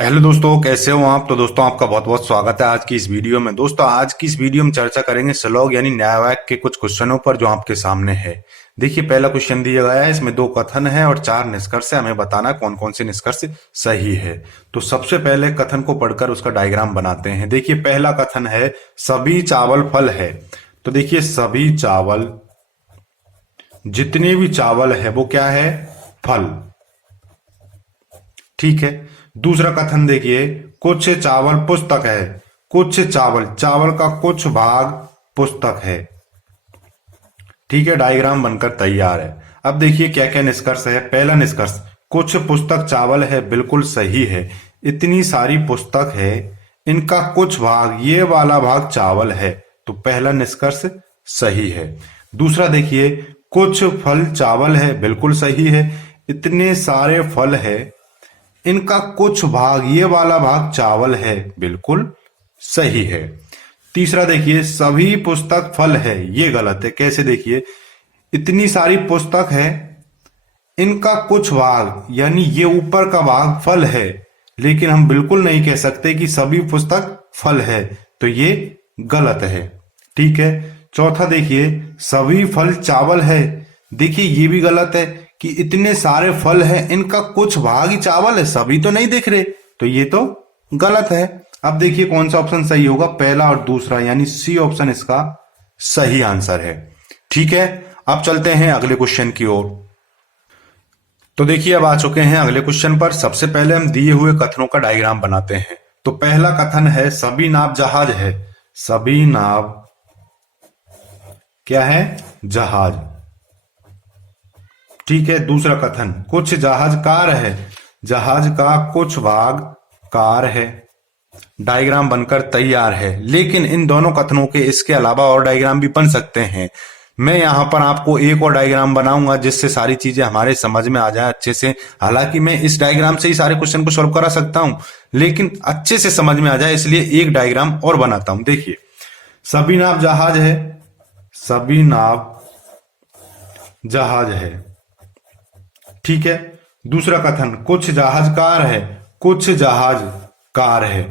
Hello दोस्तों, कैसे हो आप। तो दोस्तों आपका बहुत बहुत स्वागत है आज की इस वीडियो में। दोस्तों आज की इस वीडियो में चर्चा करेंगे श्लोक यानी न्यायवाक्य के कुछ क्वेश्चनों पर जो आपके सामने है। देखिए पहला क्वेश्चन दिया गया है, इसमें 2 कथन है और 4 निष्कर्ष है। हमें बताना है कौन कौन से निष्कर्ष सही है। तो सबसे पहले कथन को पढ़कर उसका डायग्राम बनाते हैं। देखिए पहला कथन है सभी चावल फल है। तो देखिए सभी चावल, जितने भी चावल है वो क्या है, फल। ठीक है। दूसरा कथन देखिए कुछ चावल पुस्तक है। कुछ चावल, चावल का कुछ भाग पुस्तक है। ठीक है, डायग्राम बनकर तैयार है। अब देखिए क्या क्या निष्कर्ष है। पहला निष्कर्ष, कुछ पुस्तक चावल है, बिल्कुल सही है। इतनी सारी पुस्तक है, इनका कुछ भाग, ये वाला भाग चावल है। तो पहला निष्कर्ष सही है। दूसरा देखिए कुछ फल चावल है, बिल्कुल सही है। इतने सारे फल है, इनका कुछ भाग, ये वाला भाग चावल है, बिल्कुल सही है। तीसरा देखिए सभी पुस्तक फल है, ये गलत है। कैसे, देखिए इतनी सारी पुस्तक है, इनका कुछ भाग यानी ये ऊपर का भाग फल है, लेकिन हम बिल्कुल नहीं कह सकते कि सभी पुस्तक फल है, तो ये गलत है। ठीक है। चौथा देखिए सभी फल चावल है। देखिए ये भी गलत है कि इतने सारे फल है, इनका कुछ भाग ही चावल है, सभी तो नहीं दिख रहे, तो ये तो गलत है। अब देखिए कौन सा ऑप्शन सही होगा, पहला और दूसरा, यानी सी ऑप्शन इसका सही आंसर है। ठीक है। अब चलते हैं अगले क्वेश्चन की ओर। तो देखिए अब आ चुके हैं अगले क्वेश्चन पर। सबसे पहले हम दिए हुए कथनों का डायग्राम बनाते हैं। तो पहला कथन है सभी नाव जहाज है। सभी नाव क्या है, जहाज। ठीक है। दूसरा कथन कुछ जहाज कार है। जहाज का कुछ भाग कार है। डायग्राम बनकर तैयार है। लेकिन इन दोनों कथनों के इसके अलावा और डायग्राम भी बन सकते हैं। मैं यहां पर आपको एक और डायग्राम बनाऊंगा जिससे सारी चीजें हमारे समझ में आ जाए अच्छे से। हालांकि मैं इस डायग्राम से ही सारे क्वेश्चन को सॉल्व करा सकता हूं, लेकिन अच्छे से समझ में आ जाए इसलिए एक डायग्राम और बनाता हूं। देखिए सभी नाव जहाज है। सभी नाव जहाज है। ठीक है। दूसरा कथन कुछ जहाज कार है। कुछ जहाज कार है।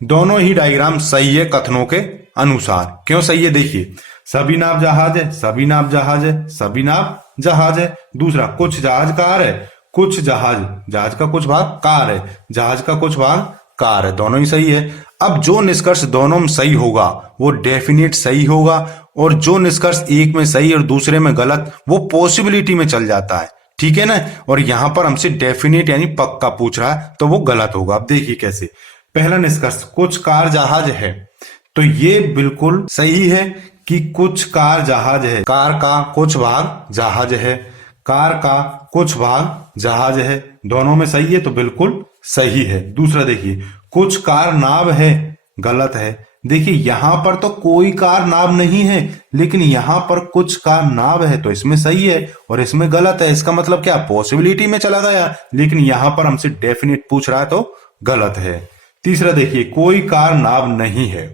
दोनों ही डायग्राम सही है कथनों के अनुसार। क्यों सही है, देखिए सभी नाव जहाज है, सभी नाव जहाज है, सभी नाव जहाज है। दूसरा कुछ जहाज कार है। कुछ जहाज, जहाज का कुछ भाग कार है, जहाज का कुछ भाग कार है, दोनों ही सही है। अब जो निष्कर्ष दोनों में सही होगा वो डेफिनेट सही होगा, और जो निष्कर्ष एक में सही और दूसरे में गलत वो पॉसिबिलिटी में चल जाता है। ठीक है ना। और यहां पर हमसे डेफिनेट यानी पक्का पूछ रहा है, तो वो गलत होगा। अब देखिए कैसे। पहला निष्कर्ष कुछ कार जहाज है, तो ये बिल्कुल सही है कि कुछ कार जहाज है। कार का कुछ भाग जहाज है, कार का कुछ भाग जहाज है, दोनों में सही है, तो बिल्कुल सही है। दूसरा देखिए कुछ कार नाव है, गलत है। देखिए यहां पर तो कोई कार नाव नहीं है, लेकिन यहां पर कुछ कार नाव है, तो इसमें सही है और इसमें गलत है। इसका मतलब क्या, पॉसिबिलिटी में चला गया, लेकिन यहां पर हमसे डेफिनेट पूछ रहा है तो गलत है। तीसरा देखिए कोई कार नाव नहीं है।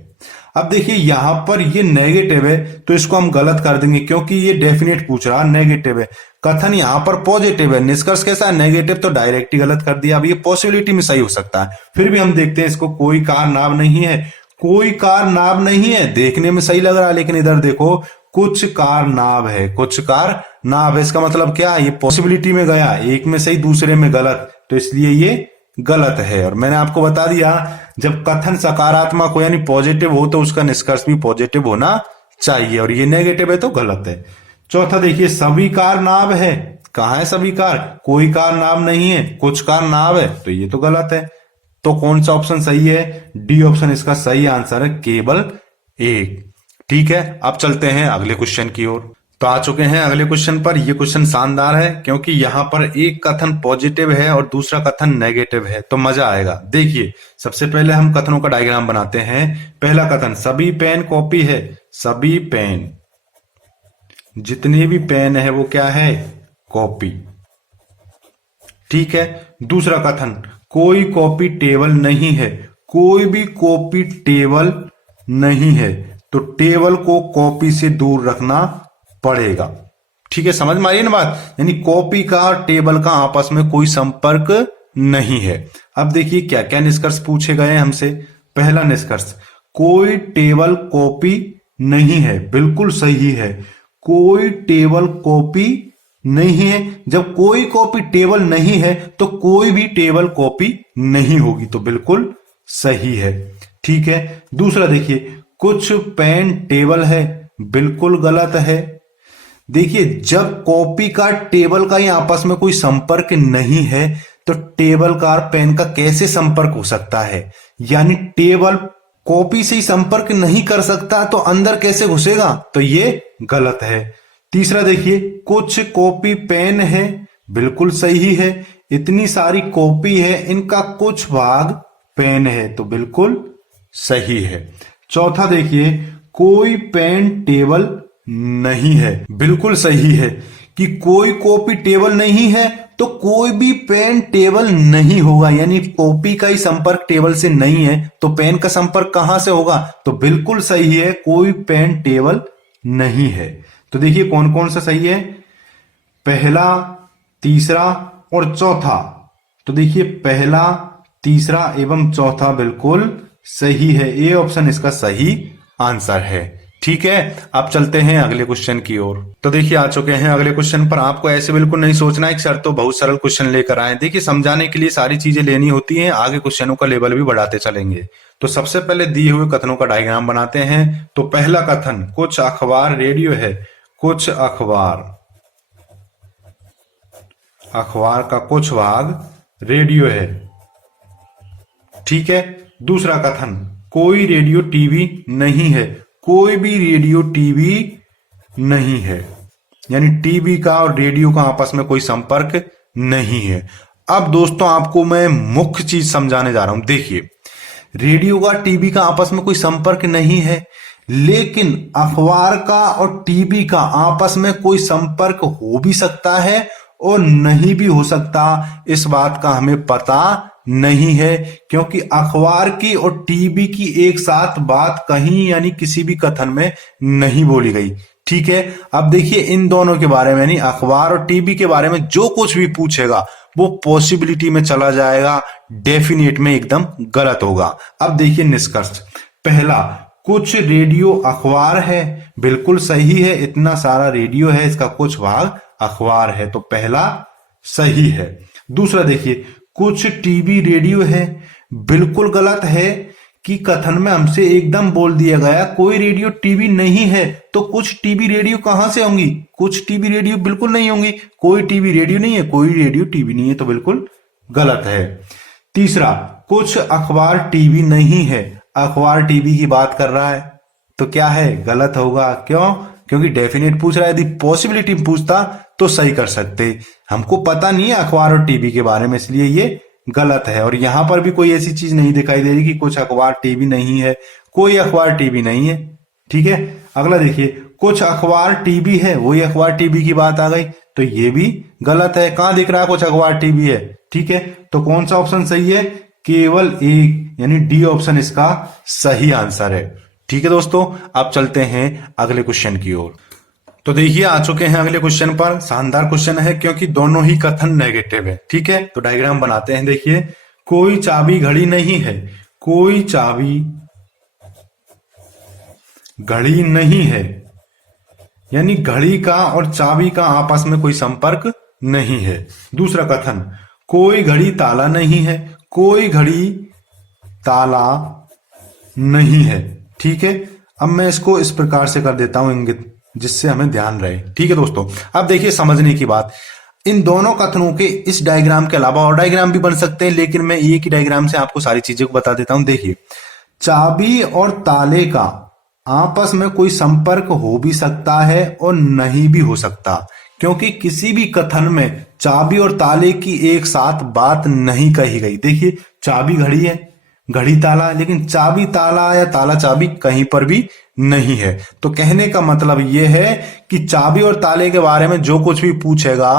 अब देखिए यहां पर ये नेगेटिव है, तो इसको हम गलत कर देंगे क्योंकि ये डेफिनेट पूछ रहा है, नेगेटिव है। कथन यहां पर पॉजिटिव है, निष्कर्ष कैसा है, नेगेटिव, तो डायरेक्ट ही गलत कर दिया। अब ये पॉसिबिलिटी में सही हो सकता है। फिर भी हम देखते हैं इसको, कोई कार नाव नहीं है। कोई कार नाव नहीं है देखने में सही लग रहा है, लेकिन इधर देखो कुछ कार नाव है। कुछ कार नाव है, इसका मतलब क्या, ये पॉसिबिलिटी में गया, एक में सही दूसरे में गलत, तो इसलिए ये गलत है। और मैंने आपको बता दिया जब कथन सकारात्मक हो यानी पॉजिटिव हो तो उसका निष्कर्ष भी पॉजिटिव होना चाहिए, और ये नेगेटिव है तो गलत है। चौथा देखिए सभी कार नाव है। कहां है सभी कार, कोई कार नाव नहीं है, कुछ कार नाव है, तो ये तो गलत है। तो कौन सा ऑप्शन सही है, डी ऑप्शन इसका सही आंसर है, केवल एक। ठीक है। अब चलते हैं अगले क्वेश्चन की ओर। तो आ चुके हैं अगले क्वेश्चन पर। यह क्वेश्चन शानदार है क्योंकि यहां पर एक कथन पॉजिटिव है और दूसरा कथन नेगेटिव है, तो मजा आएगा। देखिए सबसे पहले हम कथनों का डायग्राम बनाते हैं। पहला कथन सभी पेन कॉपी है। सभी पेन, जितने भी पेन है वो क्या है, कॉपी। ठीक है। दूसरा कथन कोई कॉपी टेबल नहीं है। कोई भी कॉपी टेबल नहीं है, तो टेबल को कॉपी से दूर रखना पड़ेगा। ठीक है, समझ में आ रही है ना बात, यानी कॉपी का और टेबल का आपस में कोई संपर्क नहीं है। अब देखिए क्या क्या निष्कर्ष पूछे गए हैं हमसे। पहला निष्कर्ष, कोई टेबल कॉपी नहीं है, बिल्कुल सही है। कोई टेबल कॉपी नहीं है। जब कोई कॉपी टेबल नहीं है तो कोई भी टेबल कॉपी नहीं होगी, तो बिल्कुल सही है। ठीक है। दूसरा देखिए, कुछ पेन टेबल है, बिल्कुल गलत है। देखिए, जब कॉपी का टेबल का ही आपस में कोई संपर्क नहीं है तो टेबल का और पेन का कैसे संपर्क हो सकता है? यानी टेबल कॉपी से ही संपर्क नहीं कर सकता तो अंदर कैसे घुसेगा? तो ये गलत है। तीसरा देखिए, कुछ कॉपी पेन है, बिल्कुल सही है। इतनी सारी कॉपी है, इनका कुछ भाग पेन है, तो बिल्कुल सही है। चौथा देखिए, कोई पेन टेबल नहीं है, बिल्कुल सही है कि कोई कॉपी टेबल नहीं है तो कोई भी पेन टेबल नहीं होगा। यानी कॉपी का ही संपर्क टेबल से नहीं है तो पेन का संपर्क कहां से होगा? तो बिल्कुल सही है, कोई पेन टेबल नहीं है। तो देखिए कौन कौन सा सही है, पहला, तीसरा और चौथा। तो देखिए पहला, तीसरा एवं चौथा बिल्कुल सही है। ए ऑप्शन इसका सही आंसर है। ठीक है। अब चलते हैं अगले क्वेश्चन की ओर। तो देखिए आ चुके हैं अगले क्वेश्चन पर। आपको ऐसे बिल्कुल नहीं सोचना है सर तो बहुत सरल क्वेश्चन लेकर आए। देखिए समझाने के लिए सारी चीजें लेनी होती हैं, आगे क्वेश्चनों का लेवल भी बढ़ाते चलेंगे। तो सबसे पहले दिए हुए कथनों का डायग्राम बनाते हैं। तो पहला कथन, कुछ अखबार रेडियो है। कुछ अखबार, अखबार का कुछ भाग रेडियो है। ठीक है। दूसरा कथन, कोई रेडियो टीवी नहीं है। कोई भी रेडियो टीवी नहीं है, यानी टीवी का और रेडियो का आपस में कोई संपर्क नहीं है। अब दोस्तों आपको मैं मुख्य चीज समझाने जा रहा हूं। देखिए, रेडियो का टीवी का आपस में कोई संपर्क नहीं है, लेकिन अखबार का और टीवी का आपस में कोई संपर्क हो भी सकता है और नहीं भी हो सकता। इस बात का हमें पता नहीं है, क्योंकि अखबार की और टीवी की एक साथ बात कहीं यानी किसी भी कथन में नहीं बोली गई। ठीक है। अब देखिए इन दोनों के बारे में यानी अखबार और टीवी के बारे में जो कुछ भी पूछेगा वो पॉसिबिलिटी में चला जाएगा, डेफिनेट में एकदम गलत होगा। अब देखिए निष्कर्ष, पहला, कुछ रेडियो अखबार है, बिल्कुल सही है। इतना सारा रेडियो है, इसका कुछ भाग अखबार है, तो पहला सही है। दूसरा देखिए, कुछ टीवी रेडियो है, बिल्कुल गलत है कि कथन में हमसे एकदम बोल दिया गया कोई रेडियो टीवी नहीं है, तो कुछ टीवी रेडियो कहां से होंगी? कुछ टीवी रेडियो बिल्कुल नहीं होंगी। कोई टीवी रेडियो नहीं है, कोई रेडियो टीवी नहीं है, तो बिल्कुल गलत है। तीसरा, कुछ अखबार टीवी नहीं है। अखबार टीवी की बात कर रहा है तो क्या है? गलत होगा। क्यों? क्योंकि डेफिनेट पूछ रहा है। यदि पॉसिबिलिटी पूछता तो सही कर सकते। हमको पता नहीं है अखबार और टीवी के बारे में, इसलिए ये गलत है। और यहां पर भी कोई ऐसी चीज नहीं दिखाई दे रही कि कुछ अखबार टीवी नहीं है। कोई अखबार टीवी नहीं है। ठीक है। अगला देखिए, कुछ अखबार टीवी है, वही अखबार टीवी की बात आ गई, तो ये भी गलत है। कहां दिख रहा है कुछ अखबार टीवी है? ठीक है। तो कौन सा ऑप्शन सही है? केवल एक, यानी डी ऑप्शन इसका सही आंसर है। ठीक है दोस्तों, अब चलते हैं अगले क्वेश्चन की ओर। तो देखिए आ चुके हैं अगले क्वेश्चन पर। शानदार क्वेश्चन है क्योंकि दोनों ही कथन नेगेटिव है। ठीक है। तो डायग्राम बनाते हैं। देखिए, कोई चाबी घड़ी नहीं है। कोई चाबी घड़ी नहीं है, यानी घड़ी का और चाबी का आपस में कोई संपर्क नहीं है। दूसरा कथन, कोई घड़ी ताला नहीं है। कोई घड़ी ताला नहीं है। ठीक है। अब मैं इसको इस प्रकार से कर देता हूं इंगित, जिससे हमें ध्यान रहे। ठीक है दोस्तों, अब देखिए समझने की बात, इन दोनों कथनों के इस डायग्राम के अलावा और डायग्राम भी बन सकते हैं, लेकिन मैं एक ही डायग्राम से आपको सारी चीजें को बता देता हूं। देखिए, चाबी और ताले का आपस में कोई संपर्क हो भी सकता है और नहीं भी हो सकता, क्योंकि किसी भी कथन में चाबी और ताले की एक साथ बात नहीं कही गई। देखिए, चाबी घड़ी है, घड़ी ताला, लेकिन चाबी ताला या ताला चाबी कहीं पर भी नहीं है। तो कहने का मतलब यह है कि चाबी और ताले के बारे में जो कुछ भी पूछेगा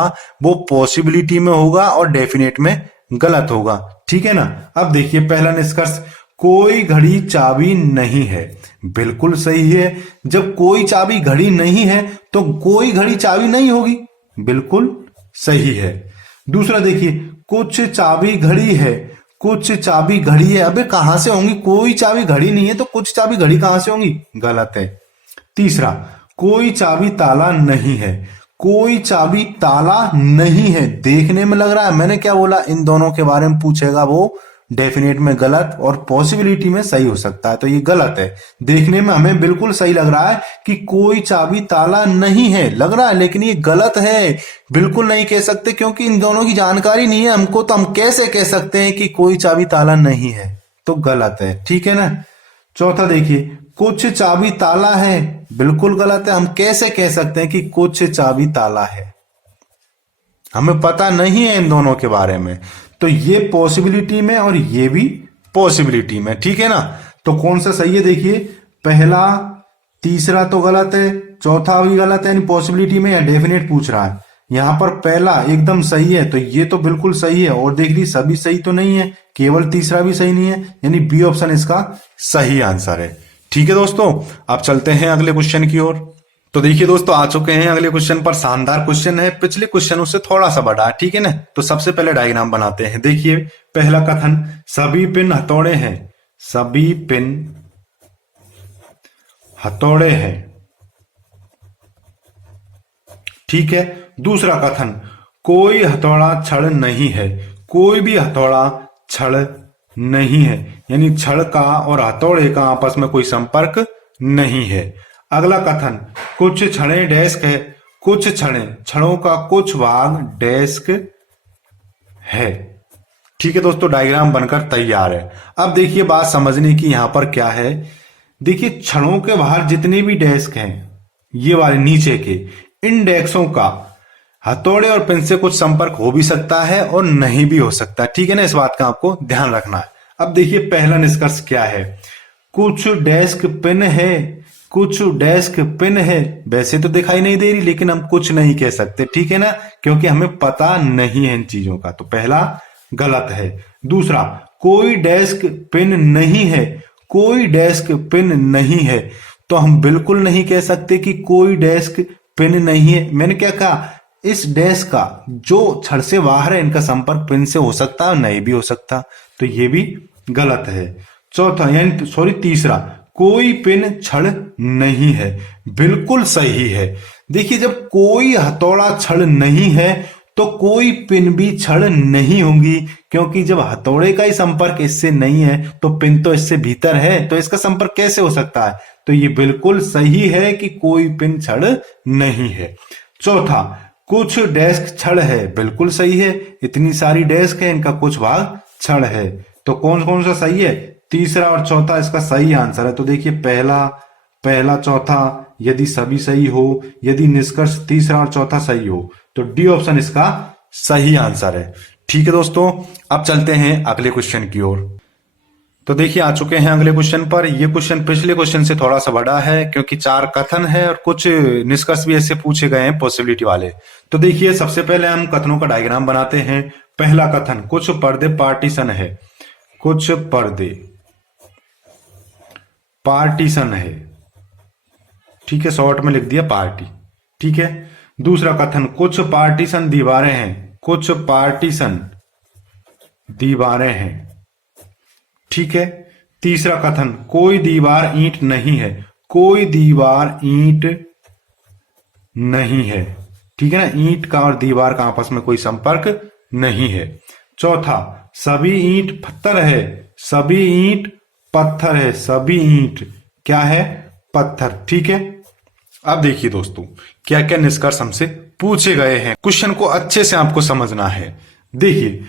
वो पॉसिबिलिटी में होगा और डेफिनेट में गलत होगा। ठीक है ना। अब देखिए पहला निष्कर्ष, कोई घड़ी चाबी नहीं है, बिल्कुल सही है। जब कोई चाबी घड़ी नहीं है तो कोई घड़ी चाबी नहीं होगी, बिल्कुल सही है। दूसरा देखिए, कुछ चाबी घड़ी है, कुछ चाबी घड़ी है। अबे कहां से होंगी, कोई चाबी घड़ी नहीं है तो कुछ चाबी घड़ी कहां से होंगी, गलत है। तीसरा, कोई चाबी ताला नहीं है, कोई चाबी ताला नहीं है। देखने में लग रहा है, मैंने क्या बोला, इन दोनों के बारे में पूछेगा वो डेफिनेट में गलत और पॉसिबिलिटी में सही हो सकता है, तो ये गलत है। देखने में हमें बिल्कुल सही लग रहा है कि कोई चाबी ताला नहीं है, लग रहा है, लेकिन ये गलत है। बिल्कुल नहीं कह सकते क्योंकि इन दोनों की जानकारी नहीं है हमको, तो हम कैसे कह सकते हैं कि कोई चाबी ताला नहीं है, तो गलत है, ठीक है ना। चौथा देखिए, कुछ चाबी ताला है, बिल्कुल गलत है। हम कैसे कह सकते हैं कि कुछ चाबी ताला है, हमें पता नहीं है इन दोनों के बारे में, तो ये पॉसिबिलिटी में और ये भी पॉसिबिलिटी में, ठीक है ना। तो कौन सा सही है, देखिए पहला, तीसरा तो गलत है, चौथा भी गलत है, यानी पॉसिबिलिटी में या डेफिनेट पूछ रहा है। यहां पर पहला एकदम सही है, तो ये तो बिल्कुल सही है, और देख ली सभी सही तो नहीं है, केवल तीसरा भी सही नहीं है, यानी बी ऑप्शन इसका सही आंसर है। ठीक है दोस्तों, अब चलते हैं अगले क्वेश्चन की ओर। तो देखिए दोस्तों, आ चुके हैं अगले क्वेश्चन पर। शानदार क्वेश्चन है, पिछले क्वेश्चनों से थोड़ा सा बड़ा, ठीक है ना। तो सबसे पहले डायग्राम बनाते हैं। देखिए पहला कथन, सभी पिन हथौड़े हैं, सभी पिन हथौड़े हैं, ठीक है। दूसरा कथन, कोई हथौड़ा छड़ नहीं है, कोई भी हथौड़ा छड़ नहीं है, यानी छड़ का और हथौड़े का आपस में कोई संपर्क नहीं है। अगला कथन, कुछ छड़ें डेस्क है, कुछ छड़ों का कुछ भाग डेस्क है, ठीक है दोस्तों। डायग्राम बनकर तैयार है। अब देखिए बात समझने की यहां पर क्या है। देखिए छड़ों के बाहर जितने भी डेस्क हैं, ये वाले नीचे के, इन डेस्कों का हथौड़े और पिन से कुछ संपर्क हो भी सकता है और नहीं भी हो सकता, ठीक है ना। इस बात का आपको ध्यान रखना है। अब देखिए पहला निष्कर्ष क्या है, कुछ डेस्क पिन है, कुछ डेस्क पिन है। वैसे तो दिखाई नहीं दे रही, लेकिन हम कुछ नहीं कह सकते, ठीक है ना, क्योंकि हमें पता नहीं है इन चीजों का, तो पहला गलत है। दूसरा, कोई डेस्क पिन नहीं है, कोई डेस्क पिन नहीं है, तो हम बिल्कुल नहीं कह सकते कि कोई डेस्क पिन नहीं है। मैंने क्या कहा, इस डेस्क का जो छड़ से बाहर है, इनका संपर्क पिन से हो सकता है, नहीं भी हो सकता, तो ये भी गलत है। चौथा यानी सॉरी तीसरा, कोई पिन छड़ नहीं है, बिल्कुल सही है। देखिए जब कोई हथौड़ा छड़ नहीं है तो कोई पिन भी छड़ नहीं होंगी, क्योंकि जब हथौड़े का ही संपर्क इससे नहीं है तो पिन तो इससे भीतर है, तो इसका संपर्क कैसे हो सकता है। तो ये बिल्कुल सही है कि कोई पिन छड़ नहीं है। चौथा, कुछ डेस्क छड़ है, बिल्कुल सही है। इतनी सारी डेस्क है, इनका कुछ भाग छड़ है, तो कौन कौन सा सही है, तीसरा और चौथा इसका सही आंसर है। तो देखिए पहला चौथा यदि सभी सही हो, यदि निष्कर्ष तीसरा और चौथा सही हो, तो डी ऑप्शन इसका सही आंसर है। ठीक है दोस्तों, अब चलते हैं अगले क्वेश्चन की ओर। तो देखिए आ चुके हैं अगले क्वेश्चन पर। यह क्वेश्चन पिछले क्वेश्चन से थोड़ा सा बड़ा है, क्योंकि 4 कथन है और कुछ निष्कर्ष भी ऐसे पूछे गए हैं पॉसिबिलिटी वाले। तो देखिए सबसे पहले हम कथनों का डायग्राम बनाते हैं। पहला कथन, कुछ पर्दे पार्टीशन है, कुछ पर्दे पार्टीशन है, ठीक है, शॉर्ट में लिख दिया पार्टी, ठीक है। दूसरा कथन, कुछ पार्टीशन दीवारें हैं, कुछ पार्टीशन दीवारें हैं, ठीक है। तीसरा कथन, कोई दीवार ईंट नहीं है, कोई दीवार ईंट नहीं है, ठीक है ना, ईंट का और दीवार का आपस में कोई संपर्क नहीं है। चौथा, सभी ईंट पत्थर है, सभी ईंट पत्थर है, सभी ईंट क्या है, पत्थर, ठीक है। अब देखिए दोस्तों क्या क्या निष्कर्ष हमसे पूछे गए हैं, क्वेश्चन को अच्छे से आपको समझना है। देखिए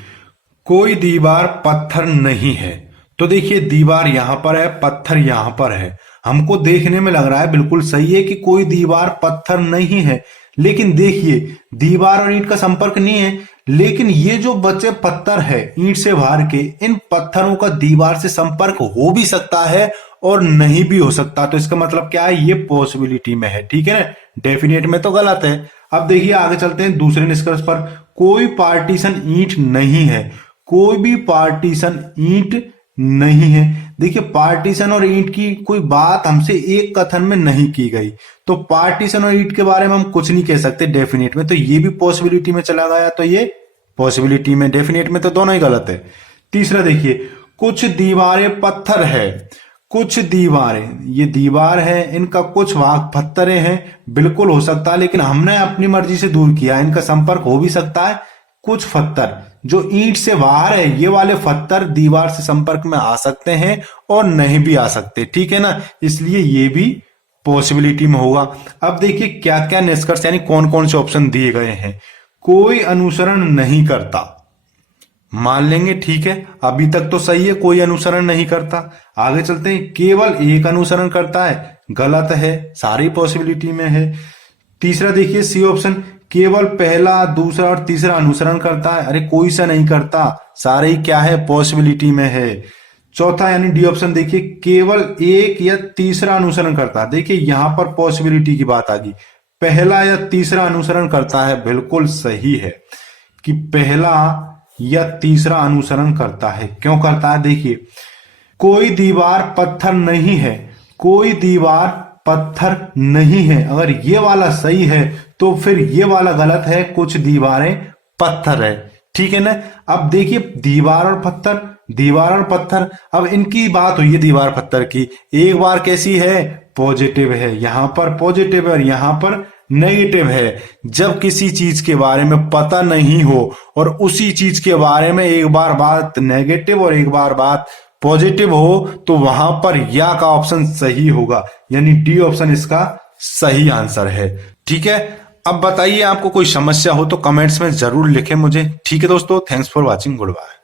कोई दीवार पत्थर नहीं है, तो देखिए दीवार यहां पर है, पत्थर यहां पर है, हमको देखने में लग रहा है बिल्कुल सही है कि कोई दीवार पत्थर नहीं है। लेकिन देखिए दीवार और ईंट का संपर्क नहीं है, लेकिन ये जो बचे पत्थर है ईंट से बाहर के, इन पत्थरों का दीवार से संपर्क हो भी सकता है और नहीं भी हो सकता। तो इसका मतलब क्या है, ये पॉसिबिलिटी में है, ठीक है ना, डेफिनेट में तो गलत है। अब देखिए आगे चलते हैं दूसरे निष्कर्ष पर। कोई पार्टीशन ईंट नहीं है, कोई भी पार्टीशन ईंट नहीं है। देखिए पार्टीशन और ईंट की कोई बात हमसे एक कथन में नहीं की गई, तो पार्टीशन और ईंट के बारे में हम कुछ नहीं कह सकते डेफिनेट में, तो ये भी पॉसिबिलिटी में चला गया, तो ये पॉसिबिलिटी में, डेफिनेट में तो दोनों ही गलत है। तीसरा देखिए, कुछ दीवारें पत्थर है, कुछ दीवारें, ये दीवार है, इनका कुछ भाग पत्थरे हैं, बिल्कुल हो सकता है, लेकिन हमने अपनी मर्जी से दूर किया, इनका संपर्क हो भी सकता है। कुछ पत्थर जो ईंट से बाहर है, ये वाले पत्थर दीवार से संपर्क में आ सकते हैं और नहीं भी आ सकते, ठीक है ना, इसलिए ये भी पॉसिबिलिटी में होगा। अब देखिए क्या क्या निष्कर्ष यानी कौन कौन से ऑप्शन दिए गए हैं। कोई अनुसरण नहीं करता, मान लेंगे, ठीक है, अभी तक तो सही है, कोई अनुसरण नहीं करता। आगे चलते हैं, केवल एक अनुसरण करता है, गलत है, सारी पॉसिबिलिटी में है। तीसरा देखिए सी ऑप्शन, केवल पहला, दूसरा और तीसरा अनुसरण करता है, अरे कोई सा नहीं करता, सारे ही क्या है, पॉसिबिलिटी में है। चौथा यानी डी ऑप्शन देखिए, केवल एक या तीसरा अनुसरण करता है, देखिए यहां पर पॉसिबिलिटी की बात आ गई, पहला या तीसरा अनुसरण करता है, बिल्कुल सही है कि पहला या तीसरा अनुसरण करता है। क्यों करता है, देखिए कोई दीवार पत्थर नहीं है, कोई दीवार पत्थर नहीं है, अगर ये वाला सही है तो फिर ये वाला गलत है, कुछ दीवारें पत्थर है, ठीक है ना। अब देखिए दीवार और पत्थर, दीवार और पत्थर, अब इनकी बात हुई है दीवार पत्थर की, एक बार कैसी है, पॉजिटिव है, यहां पर पॉजिटिव है और यहां पर नेगेटिव है। जब किसी चीज के बारे में पता नहीं हो और उसी चीज के बारे में एक बार बात नेगेटिव और एक बार बात पॉजिटिव हो, तो वहां पर या का ऑप्शन सही होगा, यानी डी ऑप्शन इसका सही आंसर है, ठीक है। अब बताइए आपको कोई समस्या हो तो कमेंट्स में जरूर लिखें मुझे, ठीक है दोस्तों, thanks for watching, good bye.